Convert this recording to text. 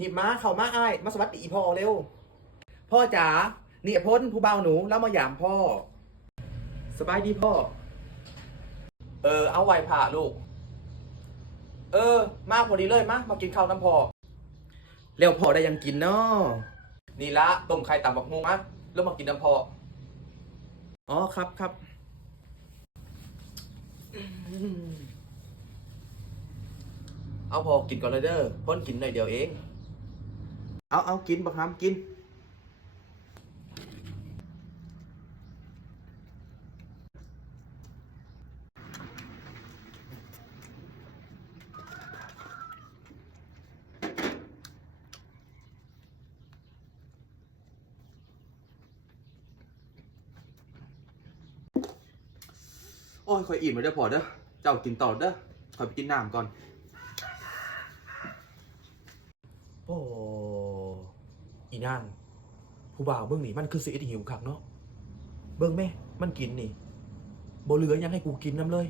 หิบม้าเข้ามาอ้ายมาสวัสดีพ่อเร็วพ่อจ๋านี่ไอ้พ้นผู้เบาวหนูแล้วมาหยามพ่อสบายดีพ่อเอาไว้ผ่าลูกมาพอดีเลยมากินข้าวน้ำพ่อเร็วพ่อได้ยังกินเนาะนี่ละต้มไข่ต่ำบักฮุงแล้วมากินน้ำพ่ออ๋อครับเอาพอกินก่อนเลยเด้อพ้นกินหน่อยเดียวเองเอากินบักฮำกินโอ้ยค่อยอิ่มเลยเด้อพอเด้อเจ้ากินต่อเด้อค่อยไปกินน้ำก่อนโอ้อีนางผู้บ่าวเบิ่งนี่มันคือสิไอ้ที่หิวคักเนาะเบิ่งแม่มันกินนี่บ่เหลือยังให้กูกินน้ำเลย